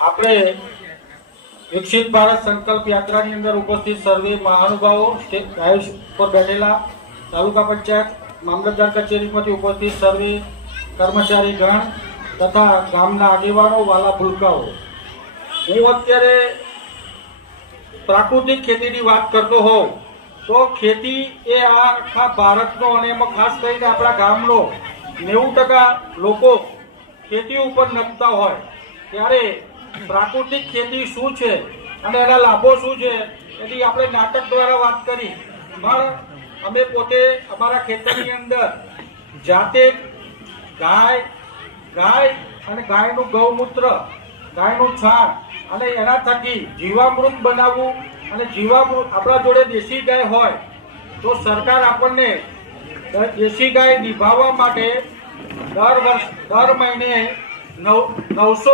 આપણે વિકસિત ભારત સંકલ્પ યાત્રાની અંદર ઉપસ્થિત સર્વે મહાનુભાવો ગાયો પર બેઠેલા તાલુકા પંચાયત મામલતદાર કચેરીમાંથી ઉપસ્થિત સર્વે કર્મચારી ગણ તથા ગામના આગેવાનો વાલા ભૂલકાઓ, હું અત્યારે પ્રાકૃતિક ખેતીની વાત કરતો હોઉં તો ખેતી એ આ આખા ભારતનો અને એમાં ખાસ કરીને આપણા ગામનો 90% લોકો ખેતી ઉપર નમતા હોય ત્યારે પ્રાકૃતિક ખેતી શું છે અને એના લાભો શું છે એની આપણે નાટક દ્વારા વાત કરી। પણ અમે પોતે અમારા ખેતરની અંદર જાતે ગાય અને ગાયનું ગૌમૂત્ર, ગાયનું છાણ અને એના થકી જીવામૃત બનાવવું અને જીવામૃત આપણા જોડે દેશી ગાય હોય તો સરકાર આપણને દેશી ગાય નિભાવવા માટે દર મહિને 900